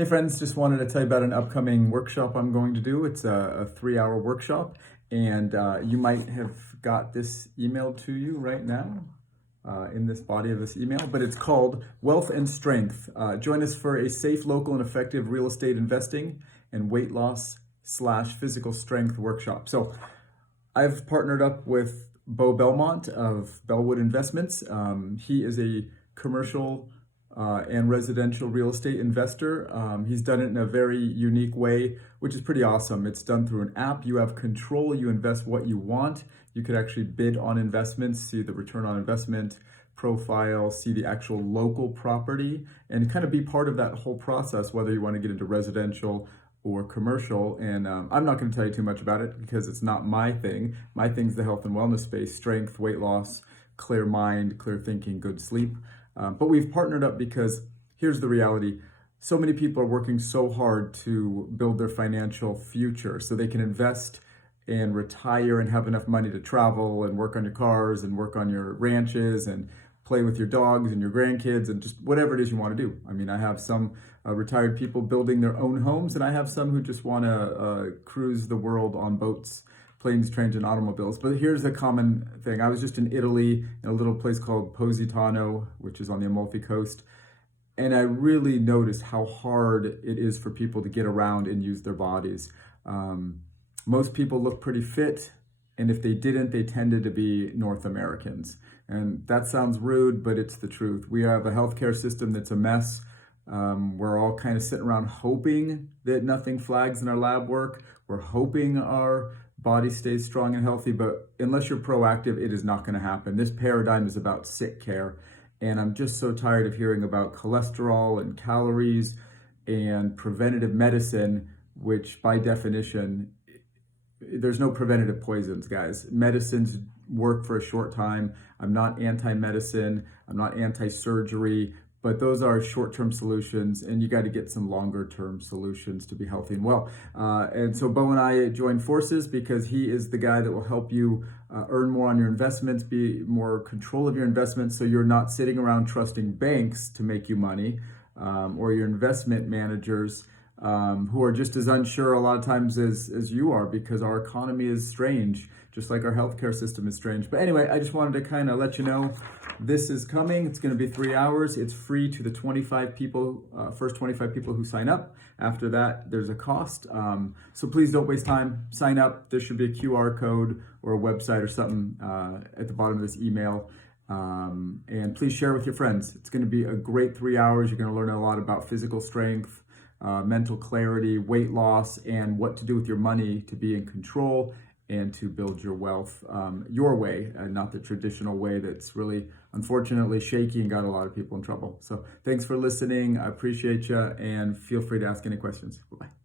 Hey friends, just wanted to tell you about an upcoming workshop I'm going to do. It's a 3-hour workshop, and you might have got this emailed to you right now in this body of this email, but it's called Wealth and Strength. Join us for a safe, local, and effective real estate investing and weight loss / physical strength workshop. So I've partnered up with Bo Belmont of Bellwood Investments. He is a commercial and residential real estate investor. He's done it in a very unique way, which is pretty awesome. It's done through an app. You have control. You invest what you want. You could actually bid on investments, see the return on investment profile, see the actual local property, and kind of be part of that whole process, whether you want to get into residential or commercial. And I'm not going to tell you too much about it because it's not my thing. My thing's the health and wellness space: strength, weight loss, clear mind, clear thinking, good sleep. But we've partnered up because here's the reality. So many people are working so hard to build their financial future so they can invest and retire and have enough money to travel and work on your cars and work on your ranches and play with your dogs and your grandkids and just whatever it is you want to do. I mean, I have some retired people building their own homes, and I have some who just want to cruise the world on boats, planes, trains, and automobiles. But here's a common thing. I was just in Italy, in a little place called Positano, which is on the Amalfi Coast. And I really noticed how hard it is for people to get around and use their bodies. Most people look pretty fit, and if they didn't, they tended to be North Americans. And that sounds rude, but it's the truth. We have a healthcare system that's a mess. We're all kind of sitting around hoping that nothing flags in our lab work. We're hoping our body stays strong and healthy, but unless you're proactive, it is not going to happen. This paradigm is about sick care, and I'm just so tired of hearing about cholesterol and calories and preventative medicine, which by definition, there's no preventative poisons, guys. Medicines work for a short time. I'm not anti-medicine, I'm not anti-surgery, but those are short-term solutions, and you got to get some longer-term solutions to be healthy and well. And so Bo and I joined forces because he is the guy that will help you earn more on your investments, be more control of your investments, so you're not sitting around trusting banks to make you money, or your investment managers who are just as unsure a lot of times as you are, because our economy is strange, just like our healthcare system is strange. But anyway, I just wanted to kind of let you know this is coming. It's going to be 3 hours. It's free to the 25 people, first 25 people who sign up. After that, there's a cost. So please don't waste time. Sign up. There should be a QR code or a website or something at the bottom of this email. And please share with your friends. It's going to be a great 3 hours. You're going to learn a lot about physical strength, mental clarity, weight loss, and what to do with your money to be in control and to build your wealth your way, and not the traditional way that's really, unfortunately, shaky and got a lot of people in trouble. So thanks for listening. I appreciate you, and feel free to ask any questions. Bye-bye.